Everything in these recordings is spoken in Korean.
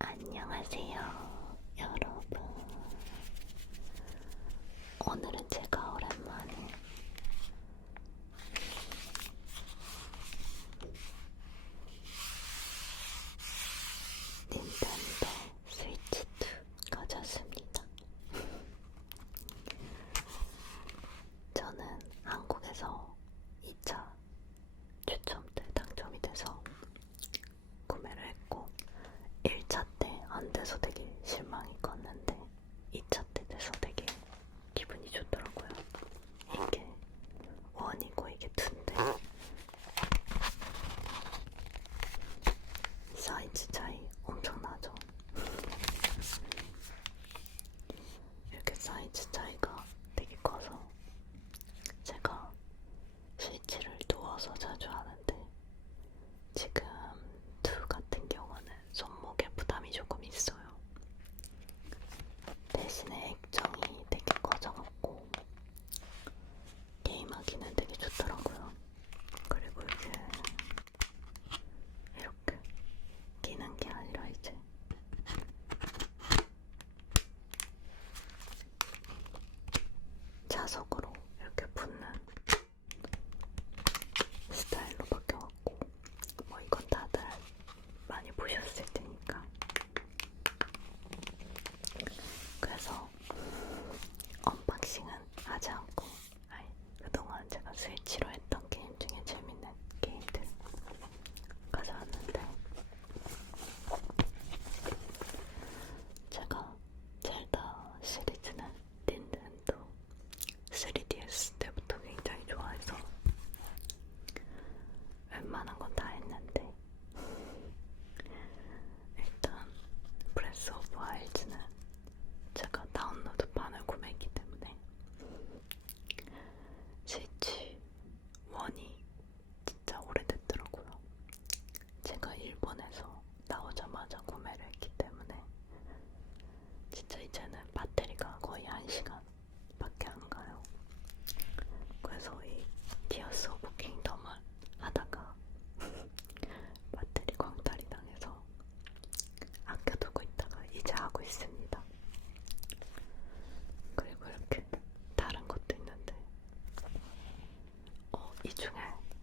안녕하세요, 여러분. 오늘은 제가 오랜만에 닌텐도 스위치 2 가졌습니다. 저는 한국에서 2차 추첨 때 당첨이 돼서 구매를 했고 1차 때 안 돼서 되게 실망이 컸는데 2차 때 돼서 되게 기분이 좋더라고요. 이게 원이고 이게 투인데 사이즈 차이 엄청나죠? 이렇게 사이즈 차이가 되게 커서 제가 스위치를 누워서 자주 하는데 지금 2 같은 경우는 손목에 부담이 조금 있어요. 대신에 액정이 되게 커져갖고 게임하기는 되게 좋더라고요. 그리고 이게 이렇게 끼는 게 아니라 이제 자석으로 이렇게 붙는 스타일로 바뀌어갖고 뭐 이건 다들 많이 보셨을 테니까. 그래서 언박싱은 하지 않고 그동안 제가 스위치로 했던 게임 중에 재밌는 게임들 가져왔는데 제가 젤다 시리즈는 닌텐도 3DS 때부터 굉장히 좋아해서 웬만한 건 다 했는데 일단 브레스 오브 와일드는 제가 다운로드판을 구매했기 때문에 스위치 1이 진짜 오래됐더라고요. 제가 일본에서 나오자마자 구매를 했기 때문에 진짜 이제는 배터리가 거의 1시간 밖에 안 가요. 그래서 이 티어스 오브 킹덤을 하다가 배터리 광탈이 당해서 아껴두고 있다가 이제 하고 있습니다. 그리고 이렇게 다른 것도 있는데 이 중에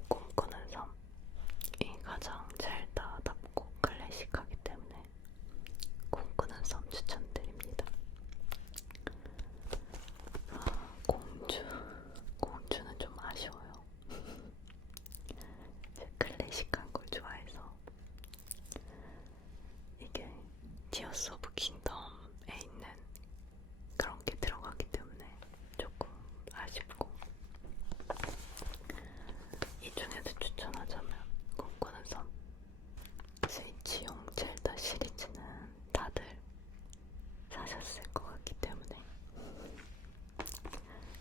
꿈꾸는 섬이 가장 젤다답고 클래식하기 때문에 꿈꾸는 섬 추천드립니다. 공주는 좀 아쉬워요. 클래식한 걸 좋아해서 이게 티어스 오브 킹덤에 있는 그런 게 들어가기 때문에 조금 아쉽고 이 중에서 추천하자면 꿈꾸는 섬 스위치용 젤다 시리즈는 다들 사셨을 것 같기 때문에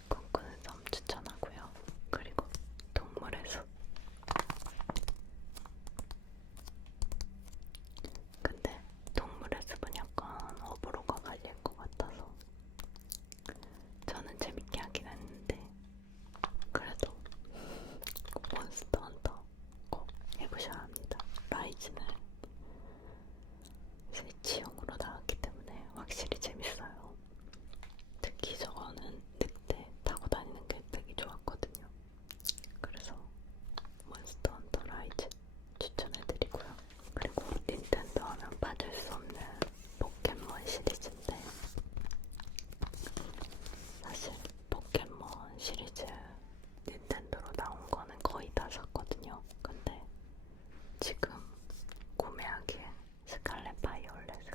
꿈꾸는 섬 추천하고요. 그리고 동물의 숲. 근데 동물의 숲은 약간 어그로가 갈릴 것 같아서 저는 재밌게 하긴 했는데 그래도 몬스터 헌터 꼭 해보셔야 합니다. 라이즈는 스위치용으로 나왔기 때문에 확실히 재밌어요. 특히 저거는 늑대 타고 다니는 게 되게 좋았거든요. 그래서 몬스터 헌터 라이즈 추천해드리고요. 그리고 닌텐도 하면 빠질 수 없는 포켓몬 시리즈인데 사실 포켓몬 시리즈 닌텐도로 나온 거는 거의 다 샀거든요. 근데 지금 구매하기엔 스칼렛 바이올렛을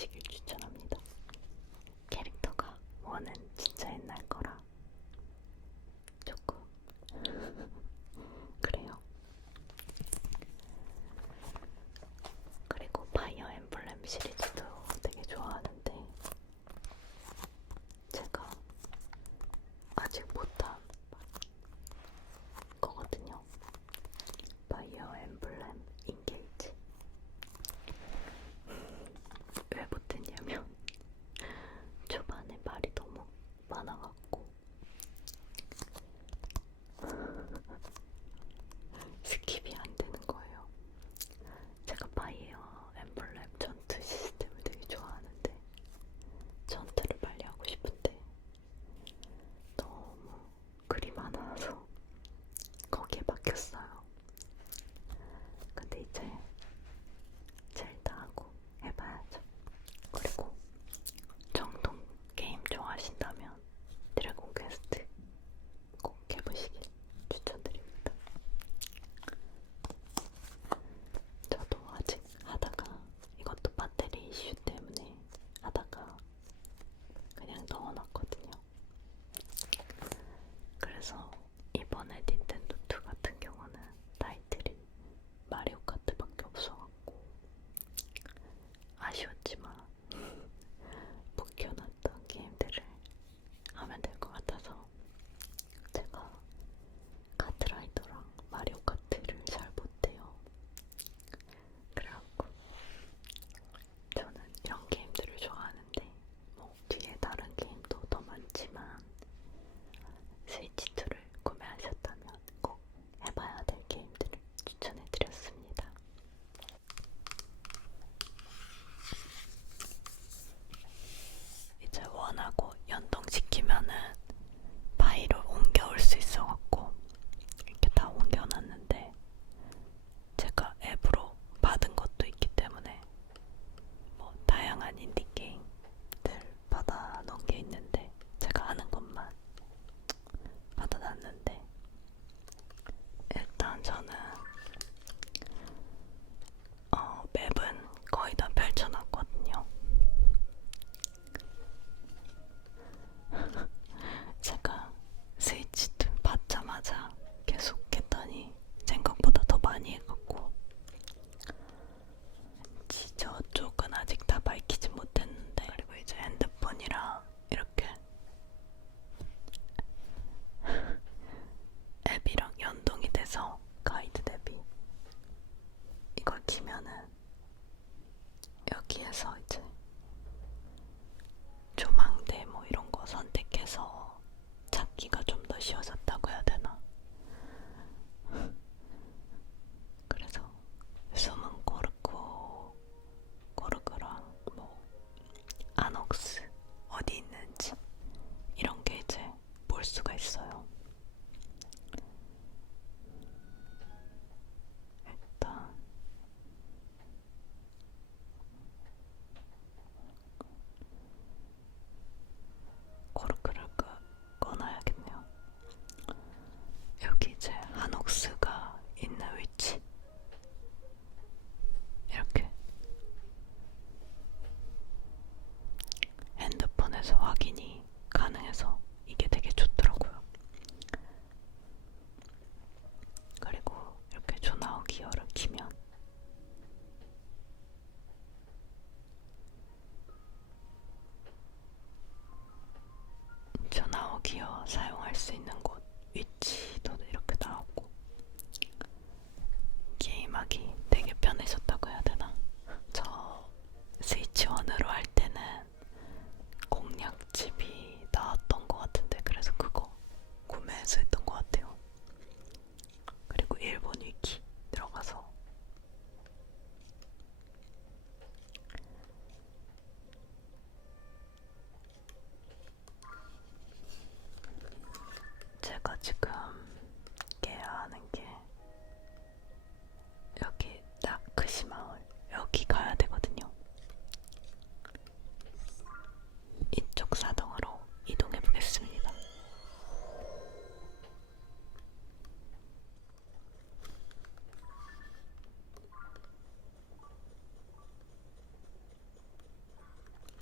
해보시길 추천합니다. 캐릭터가 원은 진짜 옛날 거라 조금 그래요. 그리고 파이어 엠블렘 시리즈도 되게 좋아하는데 제가 아직 못한 거거든요. 파이어 엠블렘 인게이지. 왜 못했냐면 초반에 말이 너무 많아갖고 스킵이 안 되는 거예요. 제가 파이어 엠블렘 전투 시스템을 되게 좋아하는데 전투를 빨리 하고 싶은데 너무 글이 많아서 거기에 막혔어요. 근데 이제 젤다 하고 해봐야죠. 그리고 정통 게임 좋아하신다면 드래곤 퀘스트 꼭 해보시길 추천드립니다. 저도 아직 하다가 이것도 배터리 이슈 때문에 하다가 그냥 넣어놨거든요. 그래서 이번에 닌텐도 2 같은 경우는 타이틀이 마리오 카트밖에 없어갖고 아쉬웠지만 묵혀놨던 게임들을 하면 될 것 같아서 제가 카트라이더랑 마리오 카트를 잘 못해요. 그래갖고 저는 이런 게임들을 좋아하는데 뭐 뒤에 다른 게임도 더 많지만 스위치2를 구매하셨다면 꼭 해봐야 될 게임들을 추천해드렸습니다.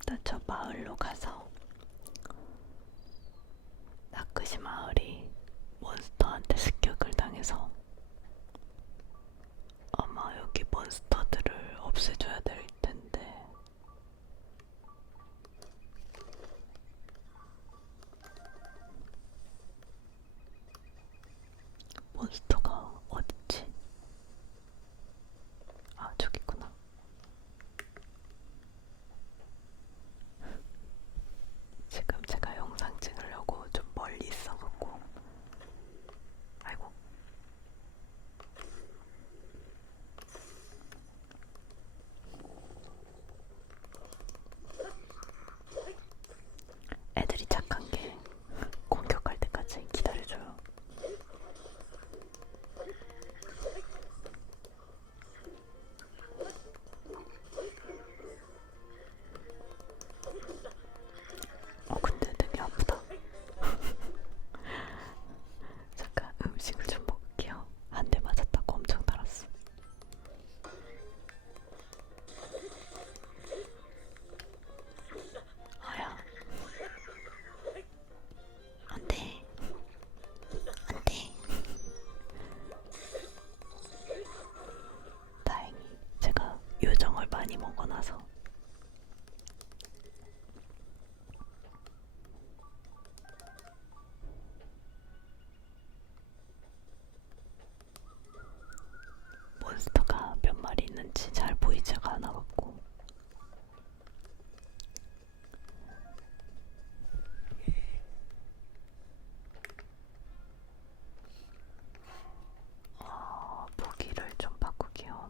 일단 저 마을로 가서 나크시 마을이 몬스터한테 습격을 당해서 아마 여기 몬스터들을 없애줘야 될 텐데. 몬스터가 어딨지? 아, 저기 있구나. 지금 제가 영상 찍으려고 좀 멀리 있어갖고. 아이고. 애들이 착한 게 공격할 때까지 기다려줘요. 근데 되게 아프다. 잠깐 음식을 좀 먹을게요. 한 대 맞았다고 엄청 달았어. 아야. 안 돼. 안 돼. 다행히 제가 요정을 많이 먹어놔서. 몬스터가 몇 마리 있는지 잘 보이지가 않아갖고. 무기를 좀 바꾸게요.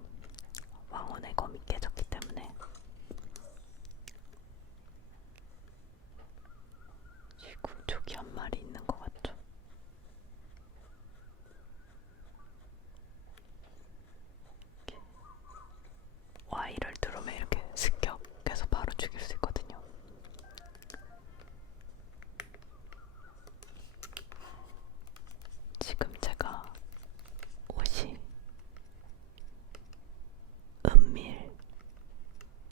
왕혼의 검이 깨졌기 때문에. 지금 저기 한 마리 있는 것 같죠? 이렇게 Y를 누르면 이렇게 습격해서 바로 죽일 수 있거든요. 지금 제가 옷이 은밀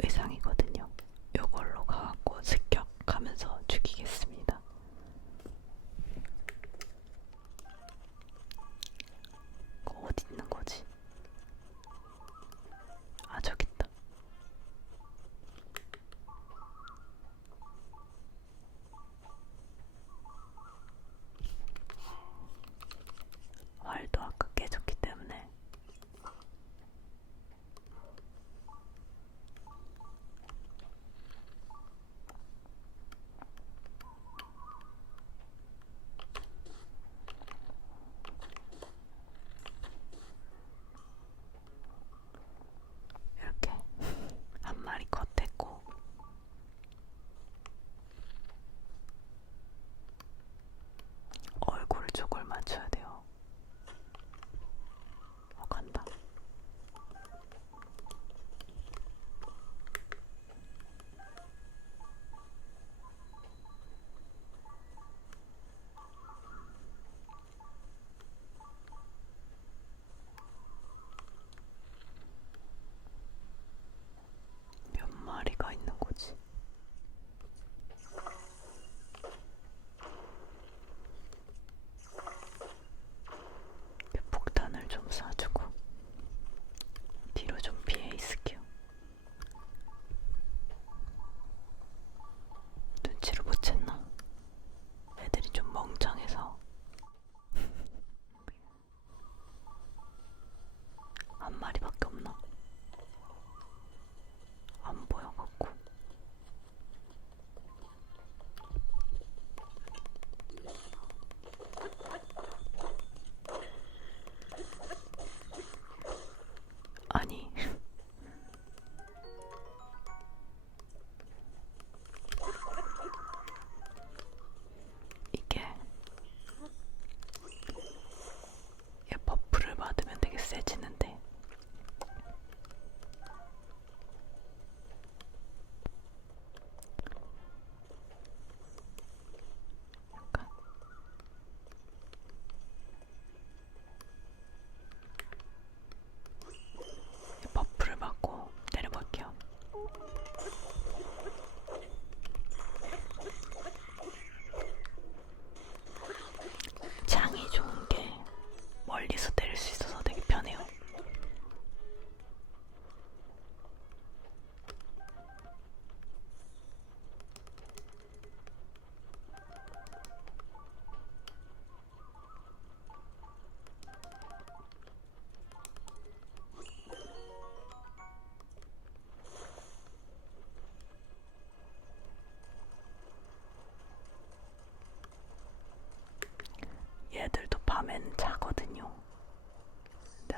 의상이거든요. 요걸로 가갖고 습격하면서 죽이겠습니다.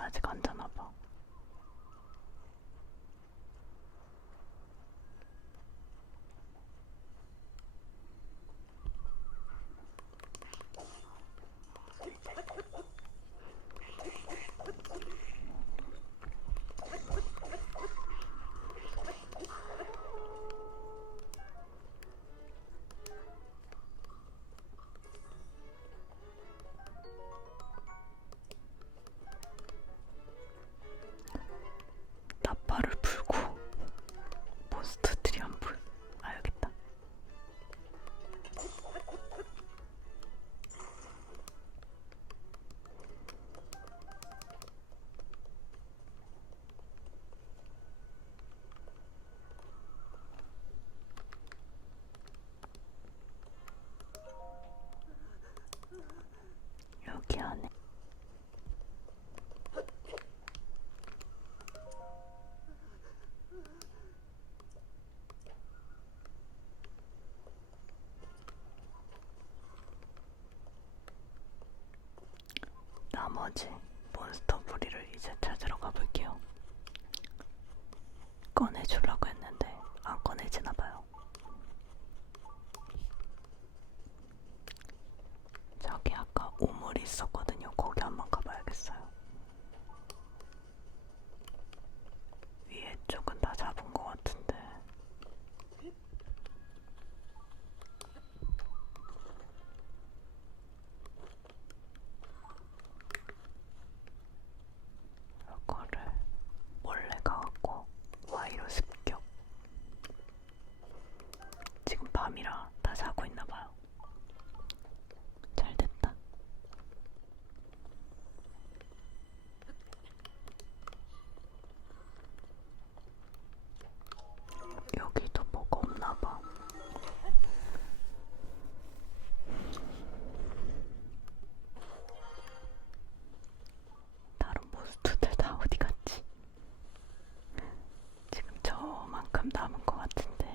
아직 안 자나봐. 나팔을 불고 몬스터들이 안 보여. 아, 여기 있다. 여기 안에 나머지 몬스터 부리를 이제 찾으러 가볼게요. 꺼내주려고 했는데 안 꺼내지나봐요. 저기 아까 우물이 있었거든요. 거기 한번 가봐야겠어요. 위에 쪽은 다 잡은 것 같은데. 이거를 몰래 가갖고 와이로 습격. 지금 밤이라 다 자고 있나봐요. 잘 됐다. 여기도 뭐가 없나봐. 다른 몬스터들 다 어디 갔지? 지금 저만큼 남은 것 같은데.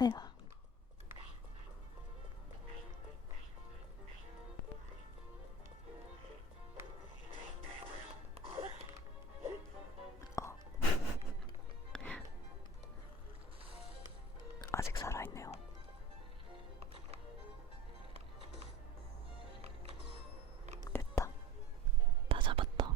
아야. 아직 살아있네요. 됐다. 다 잡았다.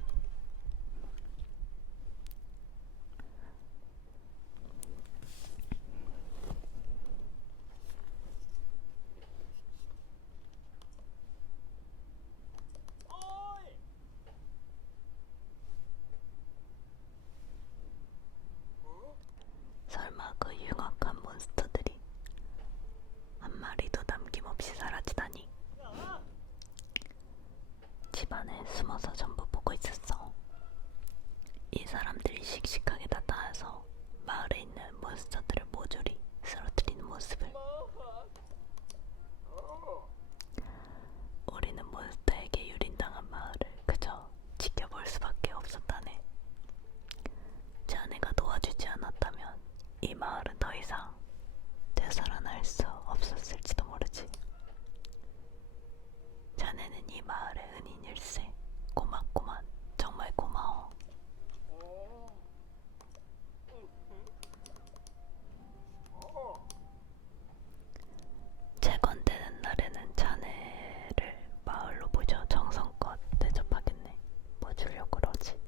설마 그 흉악한 몬스터들이 한 마리도 남김없이 사라지다니. 집안에 숨어서 전부 보고 있었어. 이 사람들이 씩씩하게 나타나서 마을에 있는 몬스터들을 모조리 쓰러뜨리는 모습을. 우리는 몬스터에게 유린당한 마을을 그저 지켜볼 수밖에 없었다네. 자네가 도와주지 않았다면 이 마을은 더 이상 되살아날 수 없었을지도 모르지. 자네는 이 마을의 은인일세. 고맙구만. 정말 고마워. 재건되는 날에는 자네를 마을로 모셔 정성껏 대접하겠네. 뭐 주려고 그러지?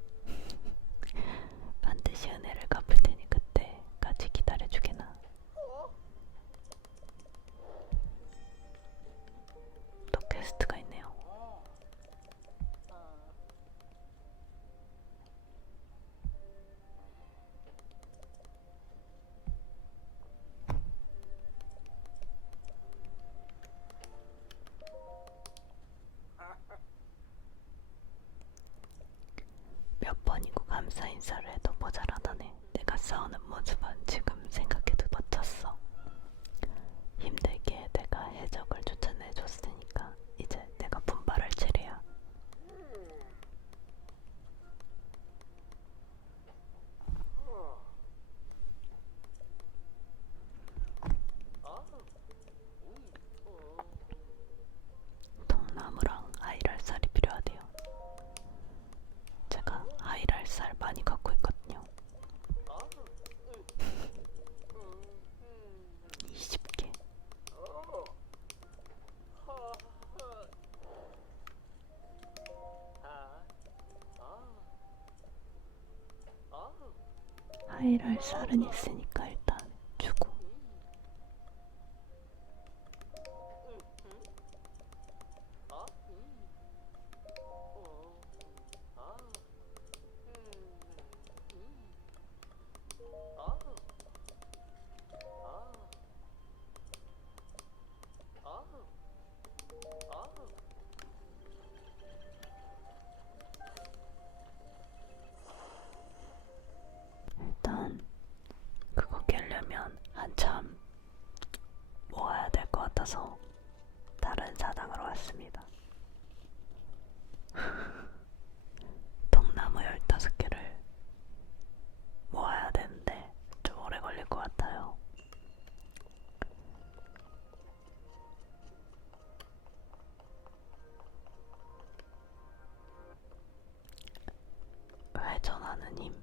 반드시 은혜를 갚을 테니 그때까지 기다려주게나. 또 퀘스트가 있네요. 몇 번이고 감사 인사를 해도 모자라다네. 내가 싸우는 모습은 지금 생각해도 벅찼어. 힘들게 내가 해적을 쫓아내줬으니까 이제 내가 분발할 차례야. 통나무랑 하이랄쌀이 필요하대요. 제가 하이랄쌀 많이 갖고 있거든요. 20개. 하이랄쌀은 있으니까 일단 주고. 일단 그거 깨려면 한참 모아야 될 것 같아서 다른 사당으로 왔습니다. 통나무 15개를 모아야 되는데 좀 오래 걸릴 것 같아요. 회전하는 힘.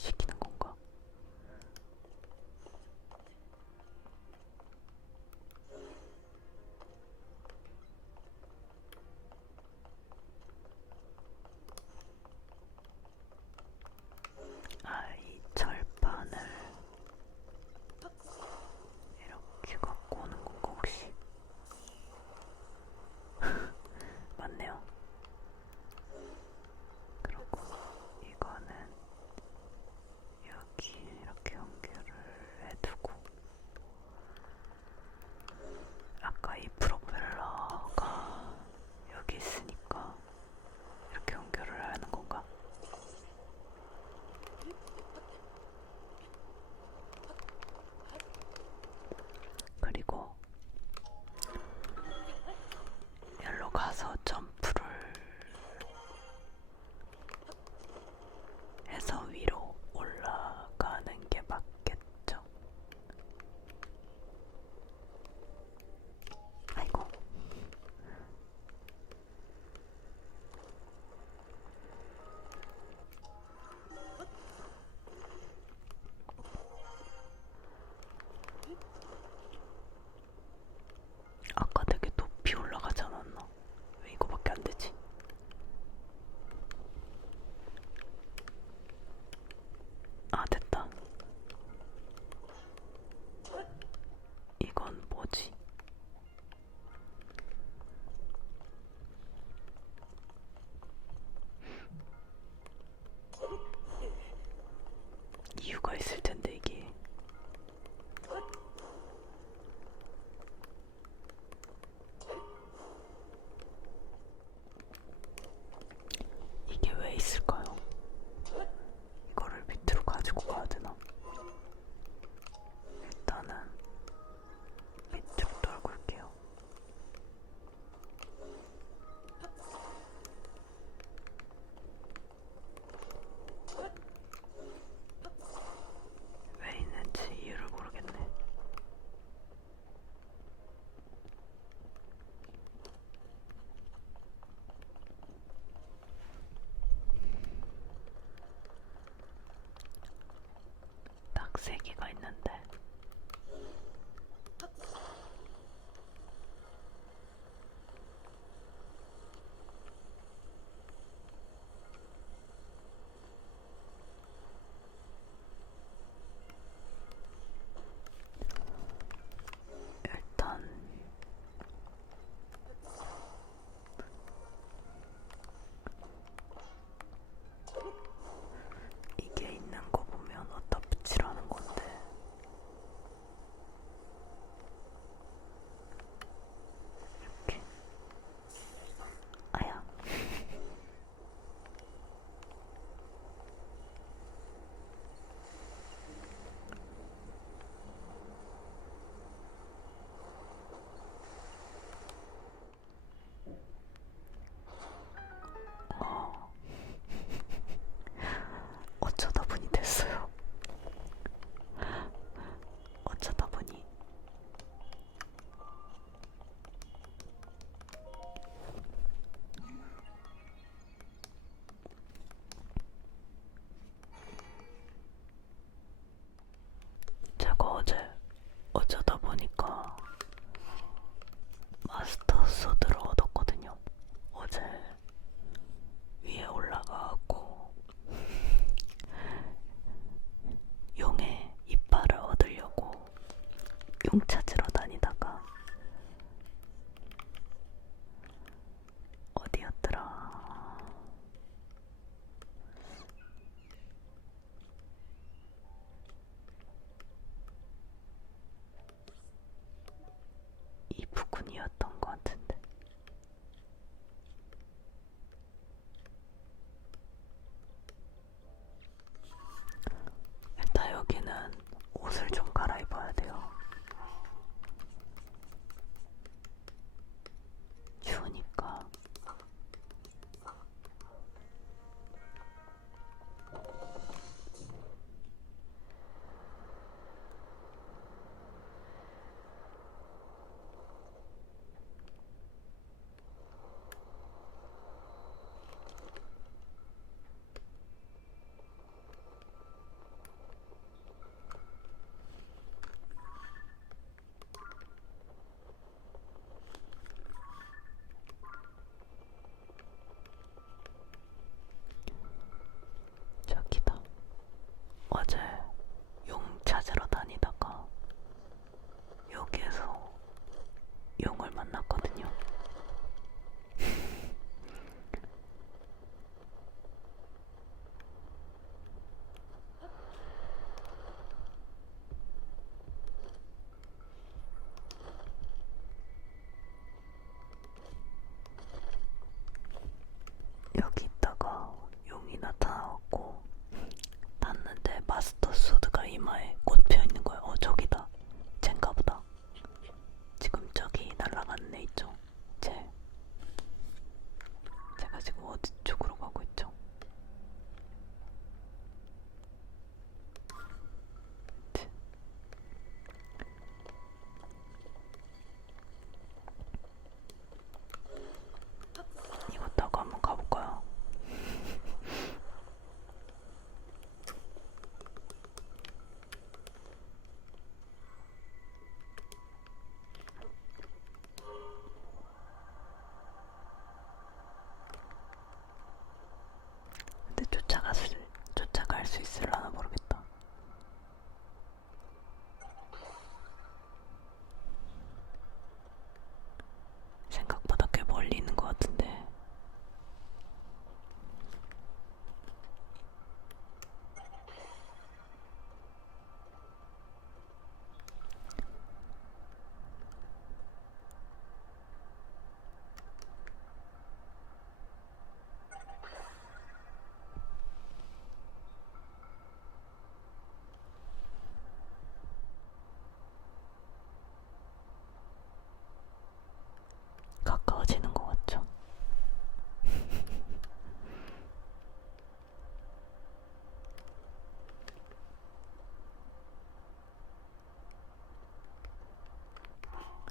시키는 건가? 이 철판을 이렇게 갖고 오는 건가 혹시? 맞네요. 그리고 이거는 여기 이렇게 연결을 해두고, 아까 이 프로펠러가 여기 있으니까 이렇게 연결을 하는 건가? 그리고 여기로 가서 점프를 해서 위로 올라가는 게 맞겠죠? 아이고. 아까 되게 높이 올라가지 않았나? 왜 이거밖에 안 되지? 아, 됐다. 이건 뭐지? 이유가 있을 텐데, 이게. 이게 왜 있을까요? 이거를 밑으로 가지고 가야 되나? 일단은 밑쪽 돌고 올게요. 왜 있는지 이유를 모르겠네. 딱 3개가 있는데 일단 이게 있는 거 보면 어디다 붙이라는 건데, 이렇게. 아야. 어쩌다 보니 됐어요. 어쩌다 보니. 제가 어쩌다 보니까 마스터 소드를 얻었거든요. 어제 위에 올라가고 용의 이빨을 얻으려고 용 찾으러 다니다가 어디였더라? 이 부근이었던 것 같은데. 일단 여기는 옷을 좀 갈아입어야 돼요. 어제 용 찾으러 다니다가 여기에서 용을 만났거든요. 여기 있다가 용이 나타나갖고 봤는데 마스터 소드가 이마에 꽃 피어있는 거예요. 저기다. 쟨가 보다. 지금 저기 날아가는 애 있죠? 제가 지금 어디 쪽으로 가고 있죠? 이거 타고 한번 가볼까요? 근데 쫓아갈 수 있을라나 모르겠다. 생각보다 꽤 멀리 있는 것 같은데. 가까워지는 것 같죠?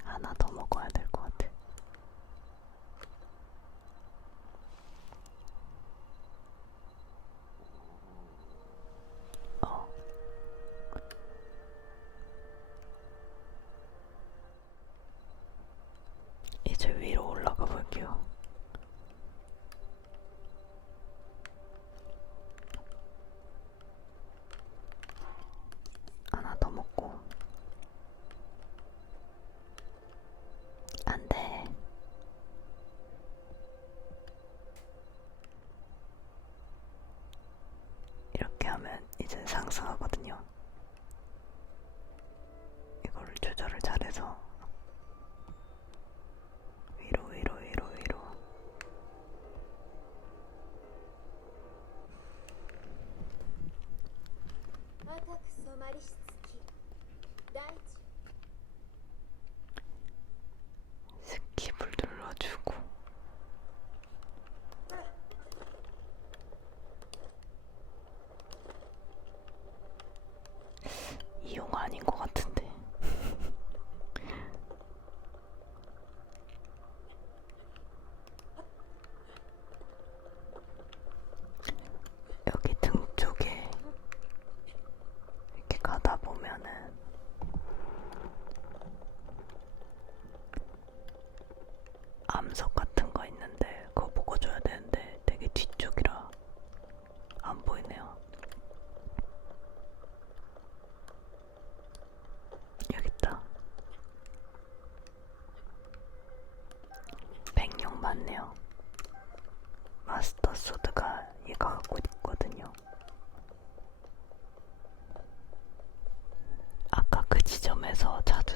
하나 더 먹어야 될 것 같아. 이제 위로 올라가 볼게요. 하나 더 먹고. 안 돼. 이렇게 하면 이제 상승하거든요. 이거를 조절을 잘해서 위로. 赤く染まりし月大地 스킵을 눌러주고. 이용 아닌 것 같은데. 여기 등 쪽에 이렇게 가다 보면은 암석 같은 거 있는데 그거 먹어줘야 되는데 되게 뒤쪽이라 안 보이네요. 여기 있다. 백룡 맞네요. 마스터 소드가 얘가 갖고 있거든요. 아까 그 지점에서 자주